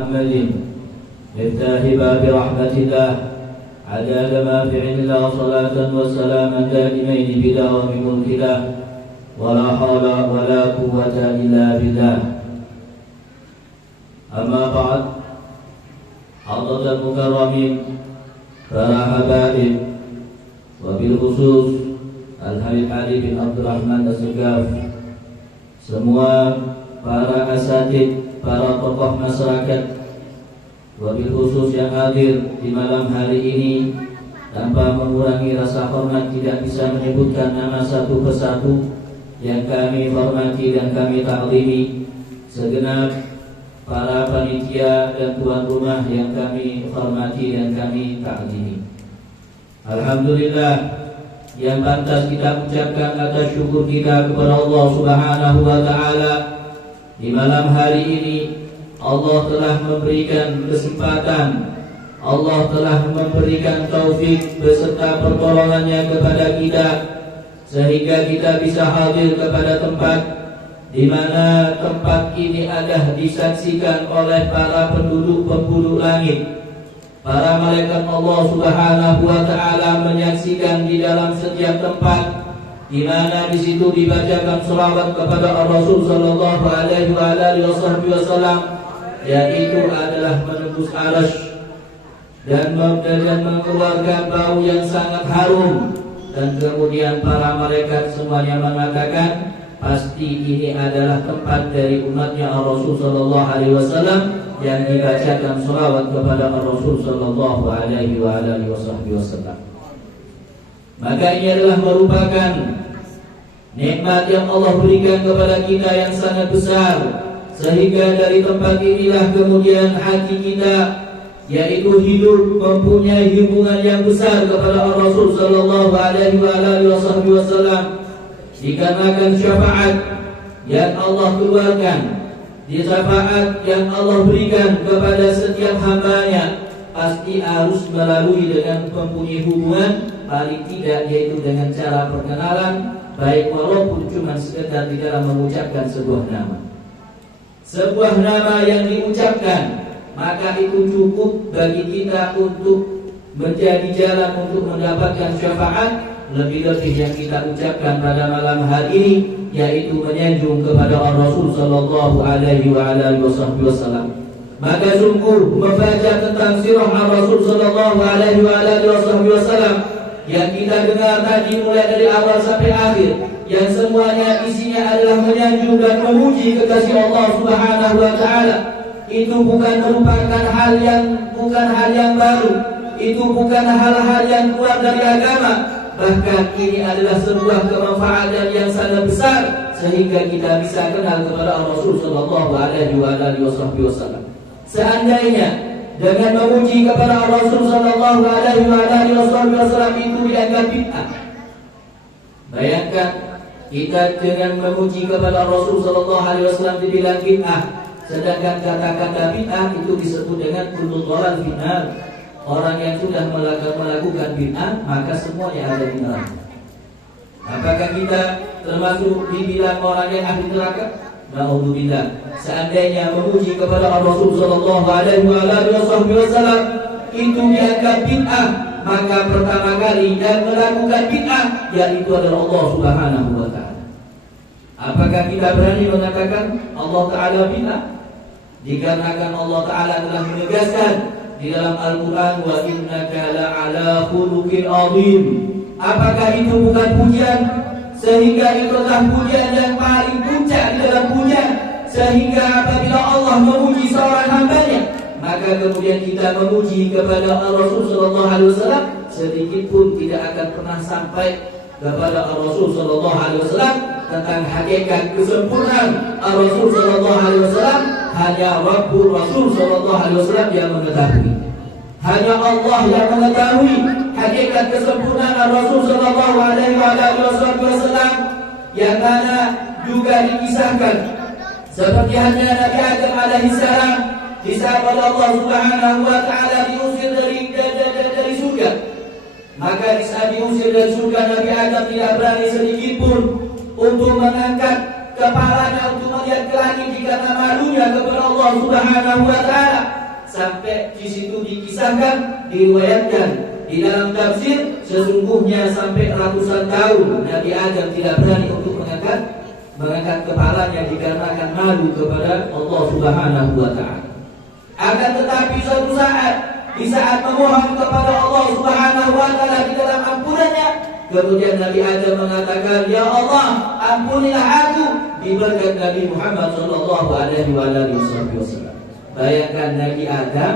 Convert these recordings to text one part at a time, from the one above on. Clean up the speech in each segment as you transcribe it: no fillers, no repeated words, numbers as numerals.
محمد مفتاح باب رحمة الله عدد ما في علم الله صلاة وسلاما دائمين بدوام ملك الله ولا حول ولا قوة إلا بالله. أما بعد، حضرة المكرمين para habaib, wabil khusus Al-Habib Ali bin Abdul Rahman As-Segaf, semua para asatid, para tokoh masyarakat, wabil khusus yang hadir di malam hari ini, tanpa mengurangi rasa hormat tidak bisa menyebutkan nama satu persatu yang kami hormati dan kami ta'zimi, segenap para panitia dan tuan rumah yang kami hormati dan kami ta'zimi. Alhamdulillah, yang pantas kita ucapkan atas syukur kita kepada Allah Subhanahu wa taala, di malam hari ini Allah telah memberikan kesempatan, Allah telah memberikan taufik beserta pertolongannya kepada kita, sehingga kita bisa hadir kepada tempat di mana tempat ini adalah disaksikan oleh para penduduk langit. Para malaikat Allah Subhanahu wa taala menyaksikan di dalam setiap tempat di mana di situ dibacakan selawat kepada Rasul sallallahu alaihi wasallam, yaitu adalah menembus arasy dan mengeluarkan bau yang sangat harum, dan kemudian para malaikat semuanya mengatakan pasti ini adalah tempat dari umatnya Rasul sallallahu alaihi wasallam yang dibacakan selawat kepada Rasul sallallahu alaihi wasallam. Maka ini adalah merupakan nikmat yang Allah berikan kepada kita yang sangat besar, sehingga dari tempat inilah kemudian hati kita, yaitu hidup, mempunyai hubungan yang besar kepada Rasul sallallahu alaihi wasallam. Dikarenakan syafaat yang Allah keluarkan, di syafaat yang Allah berikan kepada setiap hambanya, pasti harus melalui dengan mempunyai hubungan, paling tidak yaitu dengan cara perkenalan, baik walaupun cuma sekedar di dalam mengucapkan sebuah nama. Sebuah nama yang diucapkan, maka itu cukup bagi kita untuk menjadi jalan untuk mendapatkan syafaat. Lebih-lebih yang kita ucapkan pada malam hari ini, yaitu menyanjung kepada Rasul sallallahu alaihi wasallam. Maka sungguh membaca tentang sirah Rasul sallallahu alaihi wasallam yang kita dengar tadi mulai dari awal sampai akhir, yang semuanya isinya adalah menyanjung dan memuji kekasih Allah Subhanahu wa taala, itu bukan merupakan hal yang baru, itu bukan hal-hal yang keluar dari agama. Bahkan ini adalah sebuah kemanfaatan yang sangat besar, sehingga kita bisa kenal kepada Rasul sallallahu alaihi wasallam. Seandainya dengan memuji kepada Rasul sallallahu alaihi wasallam itu dianggap bid'ah, bayangkan kita dengan memuji kepada Rasul sallallahu alaihi wasallam dibilang bid'ah, sedangkan kata-kata bid'ah itu disebut dengan kullu dhalal finnar. Orang yang sudah melakukan bid'ah, maka semuanya ada di neraka. Apakah kita termasuk dibilang orang yang ahli neraka? Na'udzubillah. Seandainya memuji kepada Rasul sallallahu alaihi wasallam itu dianggap bid'ah, maka pertama kali yang melakukan bid'ah yaitu adalah Allah Subhanahu wa taala. Apakah kita berani mengatakan Allah taala bid'ah? Dikarenakan Allah taala telah menegaskan di dalam Al-Quran, wa innaka la'ala khuluqin azim. Apakah itu bukan pujian? Sehingga itu adalah pujian yang paling puncak di dalam pujian, sehingga apabila Allah memuji seorang hambanya, maka kemudian kita memuji kepada Rasul sallallahu alaihi wasallam, sedikit pun tidak akan pernah sampai kepada Rasul sallallahu alaihi wasallam tentang hakikat kesempurnaan Rasul sallallahu alaihi wasallam. Hanya Rabbul Rasul sallallahu alaihi wasallam yang mengetahui. Hanya Allah yang mengetahui hakikat kesempurnaan Rasul sallallahu alaihi wasallam, yang mana juga dikisahkan seperti halnya Nabi Adam alaihi salam di saat Allah Subhanahu wa taala diusir dari surga. Maka di saat diusir dari surga, Nabi Adam tidak berani sedikit pun untuk mengangkat kepalanya untuk melihat ke langit karena malunya kepada Allah Subhanahu wa taala. Sampai di situ dikisahkan, diriwayatkan di dalam tafsir, sesungguhnya sampai ratusan tahun Nabi Adam tidak berani untuk mengangkat kepalanya dikarenakan malu kepada Allah Subhanahu wa taala. Akan tetapi suatu saat, di saat memohon kepada Allah Subhanahu wa taala di dalam ampunannya, kemudian Nabi Adam mengatakan, "Ya Allah, ampunilah aku," diberkat Nabi Muhammad sallallahu alaihi wasallam. Bayangkan Nabi Adam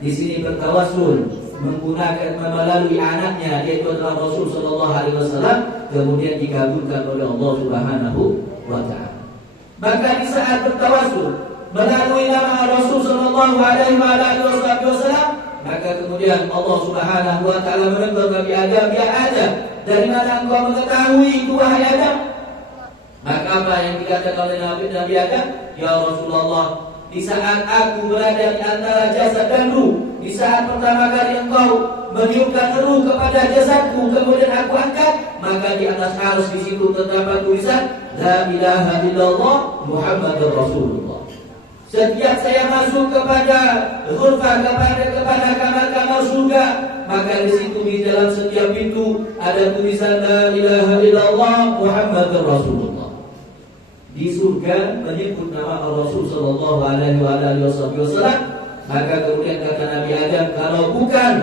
di sini bertawassul menggunakan melalui anaknya yaitu adalah Rasul sallallahu alaihi wasallam, kemudian dikabulkan oleh Allah Subhanahu wa taala. Maka di saat bertawassul melalui nama Rasul sallallahu alaihi wasallam, maka kemudian Allah Subhanahu wa taala menegur Nabi Adam, "Ya Adam, dari mana engkau mengetahui itu wahai Adam?" Maka apa yang dikatakan oleh Nabi Adam? "Ya Rasulullah, di saat aku berada di antara jasad dan ruh, di saat pertama kali engkau meniupkan ruh kepada jasadku, kemudian aku angkat, maka di atas arsy di situ terdapat tulisan La ilaha illallah Muhammadur Rasulullah. Setiap saya masuk kepada ghurfah, kepada kamar-kamar surga, maka di situ di dalam setiap pintu ada tulisan La ilaha illallah Muhammadur Rasulullah." Di surga menyebut nama Rasul sallallahu alaihi wasallam. Maka kemudian kata Nabi Adam, kalau bukan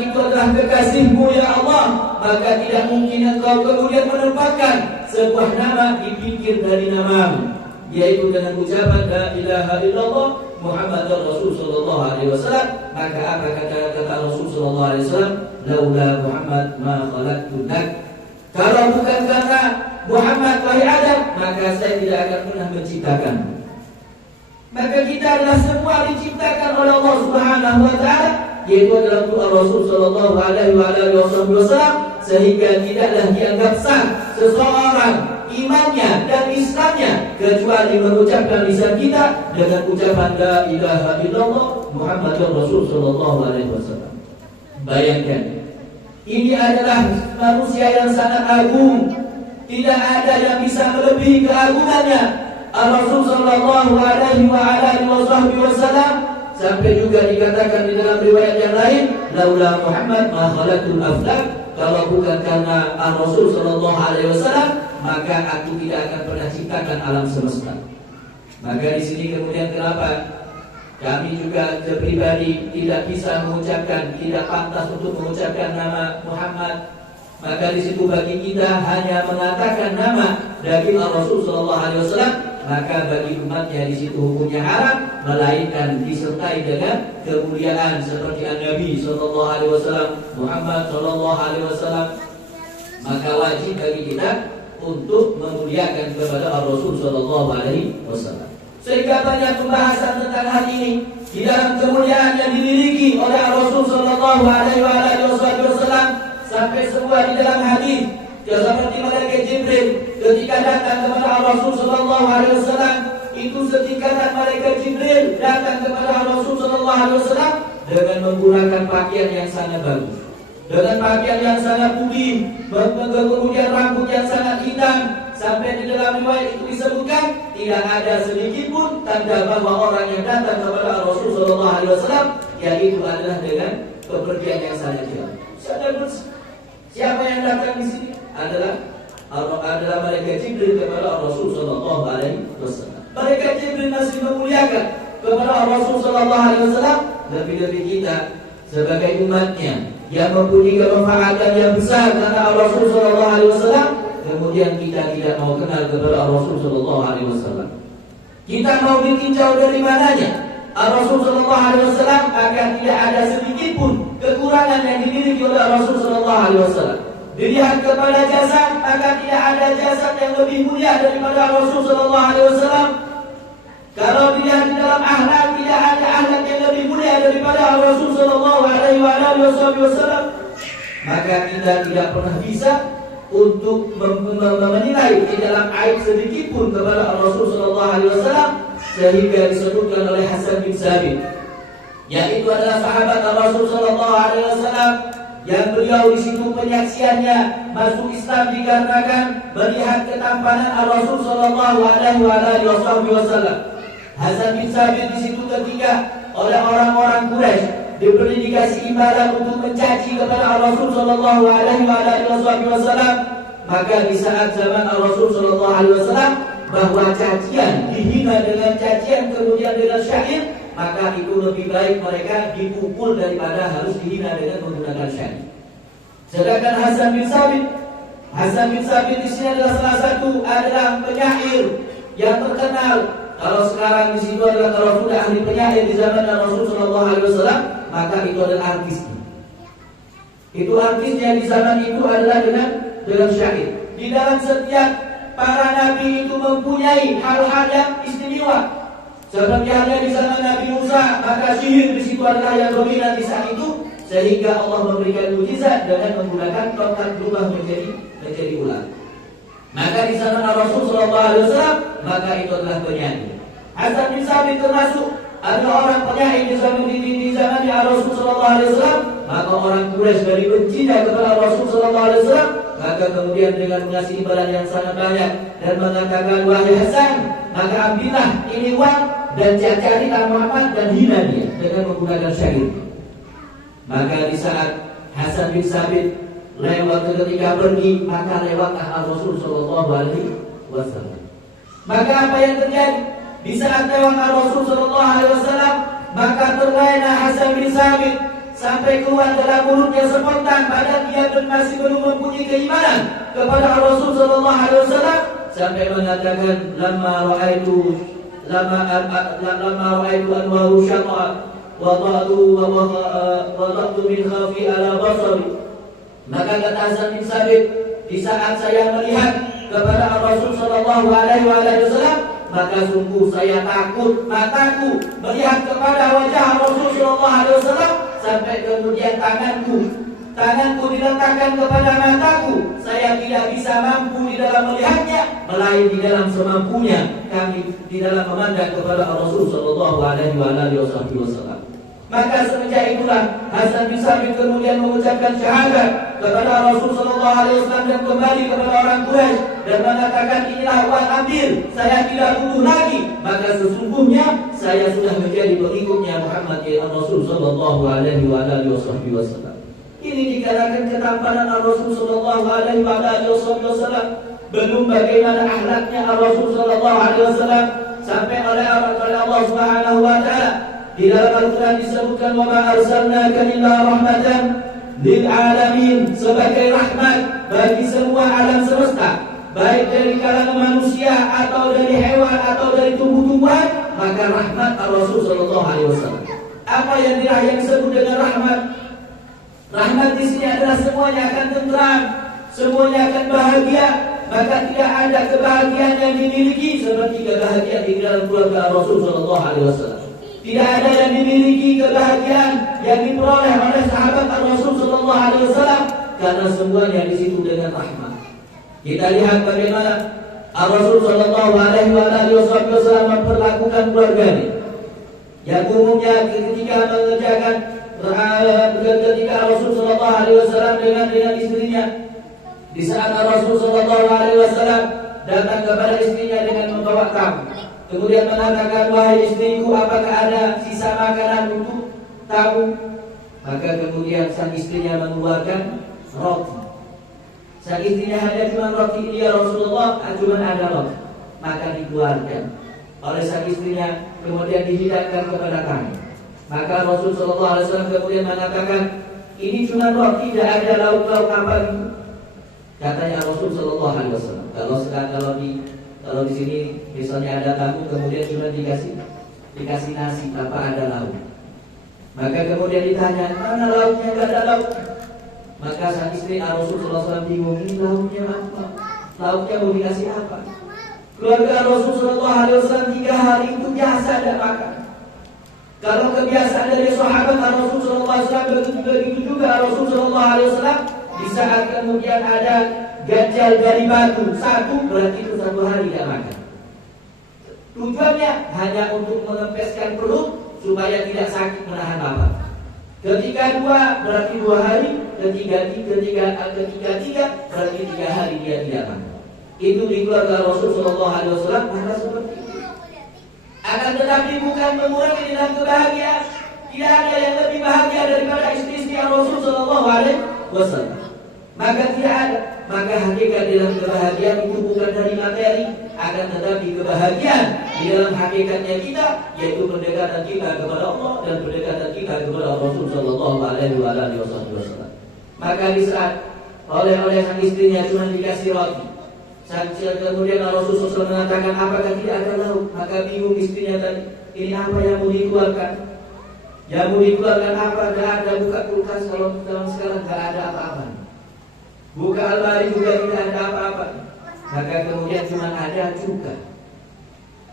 itu adalah kekasihmu ya Allah, maka tidak mungkin engkau kemudian menempatkan sebuah nama di pinggir dari namamu, yaitu dengan ucapan La ilaha illallah Muhammadur Rasul sallallahu alaihi wasallam. Maka apa kata Rasul sallallahu alaihi wasallam? Laula Muhammad ma khalaqtu lak. Kalau bukan karena Muhammad wahai Adam, maka saya tidak akan pernah menciptakan. Maka kita adalah semua diciptakan oleh Allah Subhanahu wa taala, yaitu adalah Rasul sallallahu alaihi wasallam, sehingga tidaklah dianggap sah seseorang imannya dan Islamnya kecuali mengucapkan lisan kita dengan ucapan La ilaha illallah Muhammadur Rasul sallallahu alaihi wasallam. Bayangkan, ini adalah manusia yang sangat agung. Tidak ada yang bisa melebihi keagungannya Rasul sallallahu alaihi wasallam. Sampai juga dikatakan di dalam riwayat yang lain, laula Muhammad ma khalaqtul aflak. Kalau bukan karena Rasul sallallahu alaihi wasallam, maka aku tidak akan pernah ciptakan alam semesta. Maka di sini kemudian kenapa kami juga pribadi tidak bisa mengucapkan, tidak pantas untuk mengucapkan nama Muhammad. Maka di situ bagi kita hanya mengatakan nama dari Rasul sallallahu alaihi wasallam, maka bagi umatnya di situ hukumnya haram, melainkan disertai dengan kemuliaan seperti Nabi sallallahu alaihi wasallam, Muhammad sallallahu alaihi wasallam. Maka wajib bagi kita untuk memuliakan kepada Rasul sallallahu alaihi wasallam. Sehingga banyak pembahasan tentang hal ini di dalam kemuliaan yang dimiliki oleh Rasul sallallahu alaihi wasallam. Sampai sebuah di dalam hadis seperti malaikat Jibril ketika datang kepada Rasul sallallahu alaihi wasallam, itu setingkatan malaikat Jibril datang kepada Rasul sallallahu alaihi wasallam dengan menggunakan pakaian yang sangat bagus, dengan pakaian yang sangat putih, kemudian rambut yang sangat hitam. Sampai di dalam riwayat itu disebutkan tidak ada sedikit pun tanda bahwa orang yang datang kepada Rasul sallallahu alaihi wasallam yaitu adalah dengan kepergian yang sangat jauh. Siapa yang datang di sini adalah malaikat Jibril kepada Rasul sallallahu alaihi wasallam. Malaikat Jibril masih memuliakan kepada Rasul sallallahu alaihi wasallam, lebih-lebih kita sebagai umatnya yang mempunyai kemanfaatan yang besar karena Rasul sallallahu alaihi wasallam, kemudian kita tidak mau kenal kepada Rasul sallallahu alaihi wasallam. Kita mau ditinjau dari mananya Rasul sallallahu alaihi wasallam, agar tidak ada sedikit pun kekurangan yang dimiliki oleh Rasul sallallahu alaihi wasallam. Dilihat kepada jasad, maka tidak ada jasad yang lebih mulia daripada Rasul sallallahu alaihi wasallam. Kalau dilihat di dalam akhlak, tidak ada akhlak yang lebih mulia daripada Rasul sallallahu alaihi wasallam. Maka kita tidak pernah bisa untuk menilai di dalam aib sedikit pun kepada Rasul sallallahu alaihi wasallam, sehingga disebutkan oleh Hasan bin Sabit, yaitu adalah sahabat Rasul sallallahu alaihi wasallam, yang beliau di situ penyaksiannya masuk Islam dikarenakan melihat ketampanan Rasul Shallallahu Alaihi Wasallam. Hasan bin Sabit di situ ketika oleh orang-orang Quraisy dikasih imbalan untuk mencaci kepada Rasul Shallallahu Alaihi Wasallam, maka di saat zaman Rasul Shallallahu Alaihi Wasallam bahwa cacian dihina dengan cacian kemudian dengan syair, maka itu lebih baik mereka dipukul daripada harus dihina dengan menggunakan syair. Sedangkan Hasan bin Sabit di sini adalah salah satu penyair yang terkenal. Kalau sekarang di situ adalah kalau sudah ahli penyair di zaman Rasul Shallallahu Alaihi Wasallam, maka itu adalah artisnya. Itu artisnya di zaman itu adalah dengan syair. Di dalam setiap para nabi itu mempunyai hal-hal yang istimewa. Seperti halnya di zaman Nabi Musa, maka sihir di situ adalah yang dominan di saat itu, sehingga Allah memberikan mukjizat dengan menggunakan tongkat berubah menjadi ular. Maka di zaman Rasul Shallallahu Alaihi Wasallam, maka itu adalah penyanyi. Hasan bin Sabit termasuk adalah orang penyair di zaman Rasul Shallallahu Alaihi Wasallam. Maka orang Quraisy dari bencinya kepada Rasul Shallallahu Alaihi Wasallam, maka kemudian dengan mengasih imbalan yang sangat banyak dan mengatakan, wahai Hasan, maka ambillah ini uang dan cacarilah Muhammad dan hina dia dengan menggunakan syair. Maka di saat Hasan bin Sabit lewat ketika pergi, maka lewatlah Rasul Shallallahu Alaihi Wasallam. Maka apa yang terjadi di saat lewat Rasul Shallallahu Alaihi Wasallam, maka terlena Hasan bin Sabit sampai keluar dalam mulutnya spontan, padahal dia masih belum mempunyai keimanan kepada Rasul Shallallahu Alaihi Wasallam, sampai mengatakan lama raaitu anwaru syata wada'tu min khafi ala basari. Maka kata Hasan bin Sabit, di saat saya melihat kepada Rasul Shallallahu Alaihi Wasallam, maka sungguh saya takut mataku melihat kepada wajah Rasul Shallallahu Alaihi Wasallam, sampai kemudian tanganku diletakkan kepada mataku, saya tidak bisa mampu di dalam melihatnya, melainkan di dalam semampunya kami di dalam memandang kepada Rasul Shallallahu Alaihi Wasallam. Maka semenjak itulah Hasan bin Sabit kemudian mengucapkan syahadat kepada Rasul Shallallahu Alaihi Wasallam dan kembali kepada orang Quraisy dan mengatakan, inilah uang ambil, saya tidak butuh lagi. Maka sesungguhnya saya sudah menjadi pengikutnya Muhammad Rasul Shallallahu Alaihi Wasallam. Ini dikarenakan ketampanan Rasul Shallallahu Alaihi Wasallam, belum bagaimana akhlaknya Rasul Shallallahu Alaihi Wasallam, sampai oleh Allah Subhanahu Wa Taala di dalam Al-Quran disebutkan, wa ma arsalnaka illa rahmatan lil alamin, sebagai rahmat bagi semua alam semesta, baik dari kalangan manusia atau dari hewan atau dari tumbuh-tumbuhan. Maka rahmat Rasul Shallallahu Alaihi Wasallam. Apa yang disebut dengan rahmat? Rahmat di sini adalah semuanya akan tentram, semuanya akan bahagia. Maka tidak ada kebahagiaan yang dimiliki seperti kebahagiaan di dalam keluarga Rasul Shallallahu Alaihi Wasallam. Tidak ada yang dimiliki kebahagiaan yang diperoleh oleh sahabat Rasul Shallallahu Alaihi Wasallam, karena semuanya di situ dengan rahmat. Kita lihat bagaimana Rasul Shallallahu Alaihi Wasallam memperlakukan keluarganya. Yang umumnya ketika mengerjakan ketika Rasul Shallallahu Alaihi Wasallam dengan istrinya, di saat Rasul Shallallahu Alaihi Wasallam datang kepada istrinya dengan membawa tamu, kemudian mengatakan, wahai istriku, apakah ada sisa makanan untuk tamu? Maka kemudian sang istrinya mengeluarkan roti. Sang istrinya hanya cuma roti ini, ya Rasulullah, cuma ada roti. Maka dikeluarkan oleh sang istrinya, kemudian dihidangkan kepada kami. Maka Rasul Shallallahu Alaihi Wasallam kemudian mengatakan, ini cuma roti, tidak ada lauk-lauk apa gitu. Katanya Rasul Shallallahu Alaihi Wasallam, kalau di sini misalnya ada tamu kemudian cuma dikasih nasi tanpa ada lauk. Maka kemudian ditanya, mana lauknya? Tidak ada lauk. Maka sang istri Rasul Sallallahu Alaihi Wasallam bingung, ini lauknya apa? Lauknya mau dikasih apa? Keluarga Rasul Sallallahu Alaihi Wasallam 3 hari itu biasa ada makan. Kalau kebiasaan dari sahabat Rasul Sallallahu Alaihi Wasallam, begitu juga Rasul Sallallahu Alaihi Wasallam. Di saat kemudian ada ganjal dari batu satu, berarti itu 1 hari tidak makan. Tujuannya hanya untuk mengempeskan perut supaya tidak sakit menahan lapar. Ketika 2 berarti 2 hari, ketika 3 berarti 3 hari dia tidak makan. Itu di keluarga Rasul Shallallahu Alaihi Wasallam maka seperti itu. Akan tetapi bukan mengurangi dalam kebahagiaan. Tidak ada yang lebih bahagia daripada istri-istri Rasul Shallallahu Alaihi Wasallam. Maka tidak ada. Maka hakikat dalam kebahagiaan itu bukan dari materi, akan tetapi kebahagiaan di dalam hakikatnya kita, yaitu pendekatan kita kepada Allah dan pendekatan kita kepada Rasul Shallallahu Alaihi Wasallam. Maka di saat oleh sang istrinya cuma dikasih roti, kemudian Rasul SAW mengatakan apakah tidak ada lauk, maka bingung istrinya tadi, ini apa yang mau dikeluarkan? Yang mau dikeluarkan apa? Tidak ada. Buka kulkas, kalau dalam sekarang tidak ada apa-apa. Buka almari juga tidak ada apa-apa. Maka kemudian cuma ada cuka.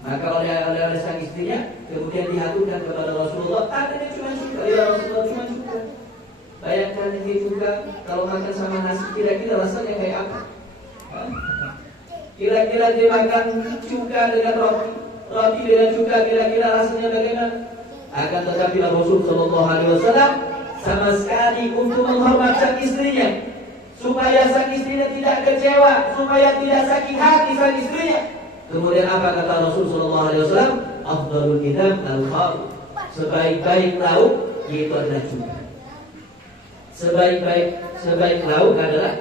Maka oleh sang istrinya kemudian dihaturkan kepada Rasulullah, adanya cuma cuka. Ya Rasulullah, cuma cuka. Bayangkan ini cuka kalau makan sama nasi, kira-kira rasanya kayak apa? Kira-kira dia makan cuka dengan roti dengan cuka, kira-kira rasanya bagaimana? Akan tetapi Rasul Shallallahu Alaihi Wasallam sama sekali untuk menghormat sang istrinya, supaya sang istrinya tidak kecewa, supaya tidak sakit hati sang istrinya. Kemudian apa kata Rasul Shallallahu Alaihi Wasallam? Afdalul idam al-khal. Sebaik-baik lauk yaitu adalah cuka. Sebaik lauk adalah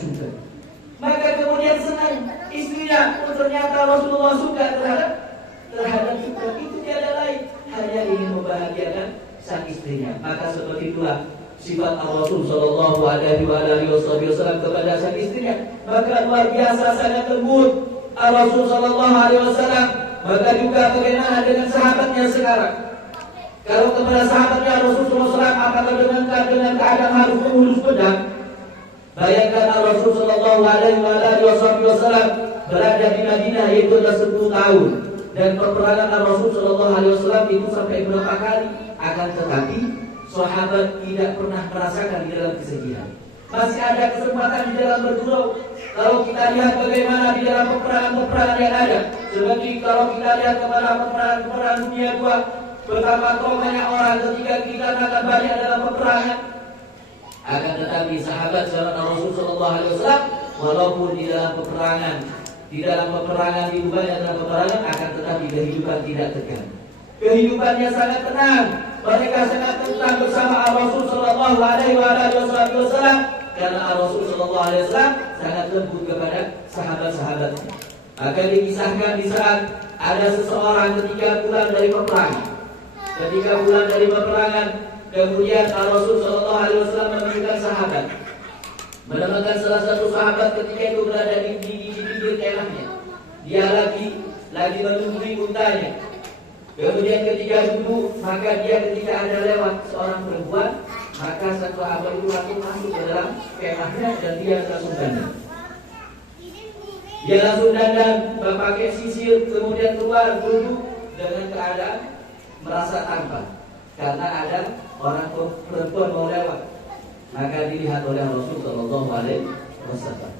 cuka. Maka kemudian senang istrinya, ternyata Rasulullah suka terhadap cuka. Itu tiada lain, hanya ingin membahagiakan sang istrinya. Maka seperti itulah sifat Rasul Shallallahu Alaihi Wasallam kepada sang istrinya. Maka luar biasa sangat lembut Rasul Shallallahu Alaihi Wasallam. Maka juga bagaimana dengan sahabatnya sekarang? Kalau kepada sahabatnya Rasul SAW apakah dengan keadaan harus mengurus pedang? Bayangkan Rasul Shallallahu Alaihi Wasallam berada di Madinah yaitu sudah 10 tahun, dan peperangan Rasul Shallallahu Alaihi Wasallam itu sampai berapa kali. Akan tetapi sahabat tidak pernah merasakan di dalam kesedihan. Masih ada kesempatan di dalam bergurau. Kalau kita lihat bagaimana di dalam peperangan yang ada, seperti kalau kita lihat kepada peperangan dunia 2, betapa banyak orang ketika kita akan banyak dalam peperangan. Akan tetapi sahabat Rasul Shallallahu Alaihi Wasallam walaupun di dalam peperangan itu banyak dalam peperangan, akan tetapi kehidupan tidak tegang. Kehidupannya sangat tenang. Mereka sangat tenang bersama Rasul Shallallahu Alaihi Wasallam karena Rasul Shallallahu Alaihi Wasallam sangat lembut kepada sahabat-sahabatnya. Maka dikisahkan di saat ada seseorang ketika pulang dari peperangan. Kemudian Rasul Shallallahu Alaihi Wasallam menemukan salah satu sahabat ketika itu berada di pinggir kemahnya. Dia lagi menunggu untanya. Kemudian ketika duduk, maka dia ketika ada lewat seorang perempuan, maka satu sahabat itu langsung masuk ke dalam kemahnya dan dia langsung dandan. Dia langsung dandan, pakai sisir, kemudian keluar duduk dengan keadaan merasa tampan karena ada orang perempuan mau lewat. Maka dilihat oleh Rasul Shallallahu Alaihi Wasallam.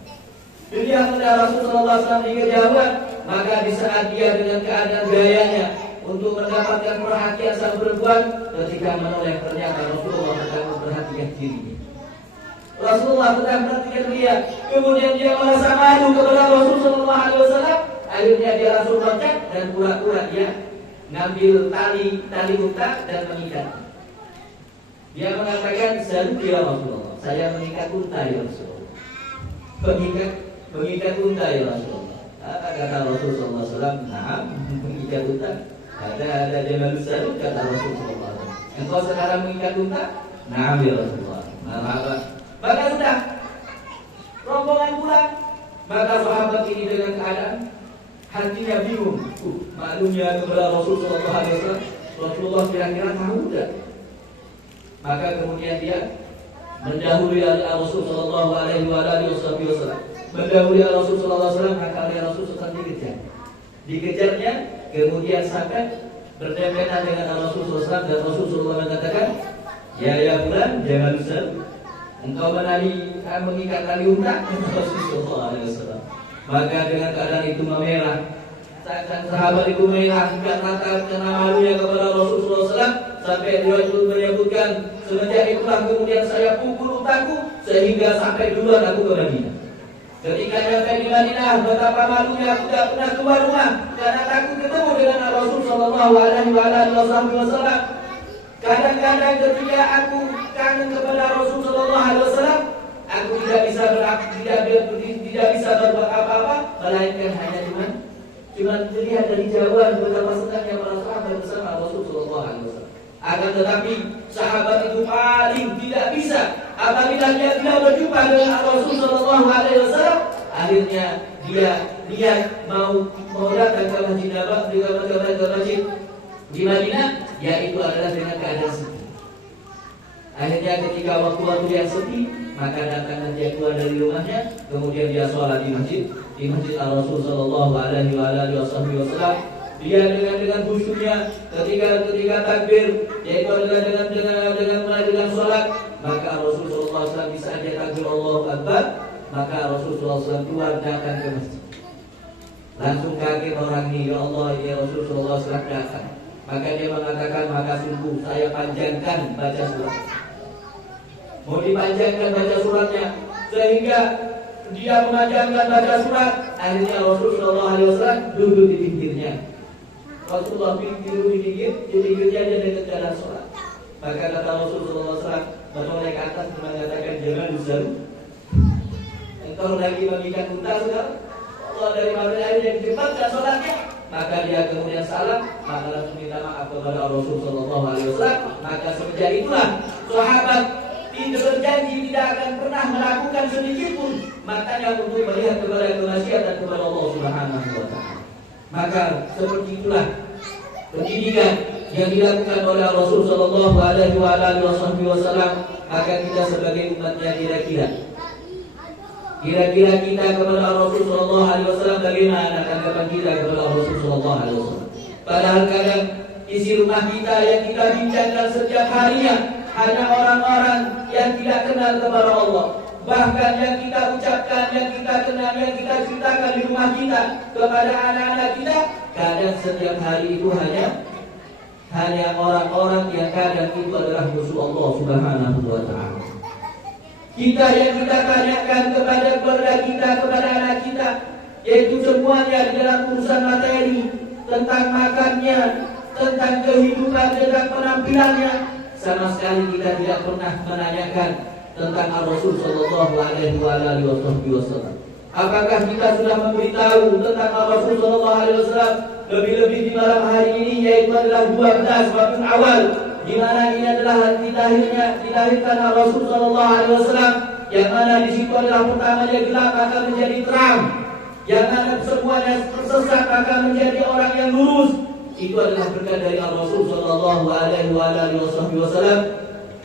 Dilihat oleh Rasul Shallallahu Alaihi Wasallam di kejauhan, maka di saat dia dengan keadaan gayanya untuk mendapatkan perhatian sang perempuan, ketika menoleh ternyata Rasulullah sedang memperhatikan dirinya. Rasulullah sedang memperhatikan dia, kemudian dia merasa malu kepada Rasul Shallallahu Alaihi Wasallam. Akhirnya dia langsung loncat dan pura-pura dia ngambil tali unta dan mengikat. Dia mengatakan, "Ya Rasulullah, saya mengikat unta ya Rasulullah." Mengikat unta ya Rasulullah. Kata Rasulullah SAW, "Nah, mengikat unta. Ada jalan besar," kata Rasulullah SAW. "Engkau sekarang mengikat unta?" "Nah, ya Rasulullah." Maka sudah rombongan pulang. Maka sahabat ini dengan keadaan hatinya bingung. Maklumnya kepada Rasulullah SAW, Rasulullah kira-kira tahu tidak? Maka kemudian dia mendahului Rasulullah SAW. Mendahului Rasulullah SAW, maka oleh Rasulullah SAW dikejarnya, kemudian sampai berdempetan dengan Rasulullah SAW, dan Rasulullah mengatakan, ya bulan, jangan lupa engkau mengikat tali unta. Rasulullah SAW. Maka dengan keadaan itu memerah, sahabat itu merah hingga rata karena malunya kepada Rasulullah SAW, sampai dia itu menyebutkan, Semenjak itulah kemudian saya pukul otakku sehingga sampai duluan aku ke Madinah. Ketika sampai di Madinah, betapa malunya aku tidak pernah keluar rumah karena takut ketemu dengan Rasul Sallallahu Alaihi Wasallam. Kadang-kadang ketika aku kangen kepada Rasul Sallallahu Alaihi Wasallam, aku tidak bisa berbuat apa-apa, melainkan hanya cuma melihat dari jauhan betapa senangnya para sahabat bersama Rasul Sallallahu Alaihi Wasallam. Akan tetapi sahabat itu paling tidak bisa apabila dia tidak berjumpa dengan Rasul Sallallahu Alaihi Wasallam. Akhirnya dia mau datang ke Masjid Nabawi, ke masjid di Madinah, yaitu adalah dengan keadaan sepi. Akhirnya ketika waktu yang sepi, maka datanglah dia keluar dari rumahnya, kemudian dia sholat di masjid Rasul Sallallahu Alaihi Wasallam. Dia dengan khusyuknya ketika takbir, yaitu adalah dengan sholat, maka Rasulullah SAW bisa dia takbir Allahu Akbar, maka Rasulullah SAW keluar datang ke masjid. Langsung kaget orang ini, ya Allah, ya Rasulullah SAW datang. Maka dia mengatakan, maka sungguh saya panjangkan baca surat. Mau dipanjangkan baca suratnya sehingga dia memanjangkan baca surat. Akhirnya Rasulullah SAW duduk di pinggirnya. Rasulullah duduk di pinggirnya dia dengan jalan sholat. Maka kata Rasulullah SAW menoleh ke atas mengatakan, jangan usah. Engkau lagi mengikat unta sekarang. Allah dari mana yang dicepatkan sholatnya. Maka dia kemudian salam, maka langsung minta maaf kepada Rasulullah SAW. Maka semenjak itulah sahabat tidak berjanji tidak akan pernah melakukan sedikit pun matanya untuk melihat kepada kemaksiatan kepada Allah Subhanahu wa Ta'ala. Maka seperti itulah pendidikan yang dilakukan oleh Rasul Sallallahu Alaihi Wasallam. Maka kita sebagai umatnya kira-kira kita kepada Rasul Sallallahu Alaihi Wasallam bagaimana tanggapan kita kepada Rasul Sallallahu Alaihi Wasallam? Padahal kadang isi rumah kita yang kita bincangkan setiap harinya hanya orang-orang yang tidak kenal kepada Allah. Bahkan yang kita ucapkan, yang kita kenal, yang kita ceritakan di rumah kita kepada anak-anak kita, kadang setiap hari itu hanya orang-orang yang kadang itu adalah musuh Allah Subhanahu wa Ta'ala. Kita yang kita tanyakan kepada keluarga kita, kepada anak kita, yaitu semuanya di dalam urusan materi, tentang makannya, tentang kehidupan, tentang penampilannya. Sama sekali kita tidak pernah menanyakan tentang Rasul Sallallahu Alaihi Wasallam. Apakah kita sudah memberitahu tentang Rasul Sallallahu Alaihi Wasallam lebih-lebih di malam hari ini, yaitu adalah 12 Rabiul Awal, di mana ini adalah dilahirkan Rasul Sallallahu Alaihi Wasallam, yang mana di situ adalah pertamanya gelap akan menjadi terang, yang mana semuanya tersesat akan menjadi orang yang lurus. Itu adalah berkat dari Rasul Sallallahu Alaihi Wasallam.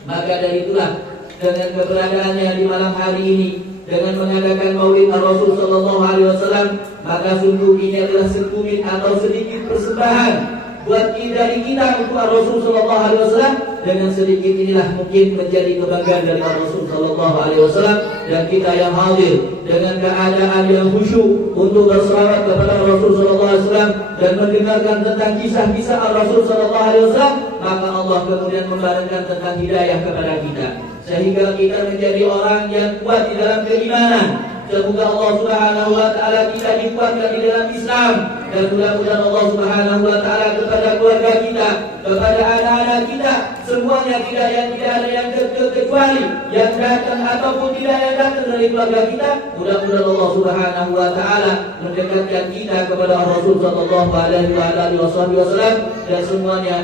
Maka dari itulah dengan keberadaannya di malam hari ini, dengan mengadakan Maulid Rasul Sallallahu Alaihi Wasallam, maka sungguh ini adalah sekumit atau sedikit persembahan buat dari kita untuk Rasul Sallallahu Alaihi Wasallam. Dengan sedikit inilah mungkin menjadi kebanggaan dari Rasul Sallallahu Alaihi Wasallam, dan kita yang hadir dengan keadaan yang khusyuk untuk berselawat kepada Rasul Sallallahu Alaihi Wasallam dan mendengarkan tentang kisah-kisah Rasul Sallallahu Alaihi Wasallam, maka Allah kemudian membarengkan tentang hidayah kepada kita, sehingga kita menjadi orang yang kuat di dalam keimanan. Semoga Allah Subhanahu wa Ta'ala kita dikuatkan di dalam Islam, dan mudah-mudahan Allah Subhanahu wa Ta'ala kepada keluarga kita, kepada anak-anak kita, semuanya tidak ada yang kecuali yang datang ataupun tidak yang datang dari keluarga kita. Mudah-mudahan Allah Subhanahu wa Ta'ala mendekatkan kita kepada Rasul Sallallahu Alaihi Wasallam, dan semuanya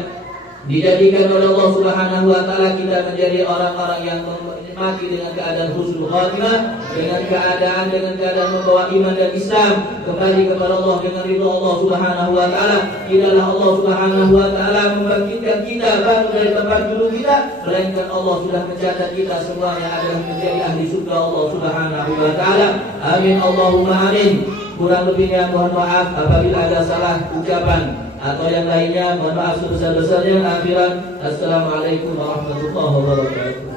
dijadikan oleh Allah Subhanahu wa Ta'ala kita menjadi orang-orang yang mati dengan keadaan husnul khatimah, dengan keadaan membawa iman dan Islam kembali kepada Allah dengan ridha Allah Subhanahu wa Ta'ala. Tidaklah Allah Subhanahu wa Ta'ala membangkitkan kita baru dari tempat dulu kita, melainkan Allah sudah mencatat kita semuanya adalah menjadi ahli surga Allah Subhanahu wa Ta'ala. Amin Allahumma amin. Kurang lebihnya mohon maaf apabila ada salah ucapan atau yang lainnya, mohon maaf sebesar-besarnya. Akhiran, assalamualaikum warahmatullahi wabarakatuh.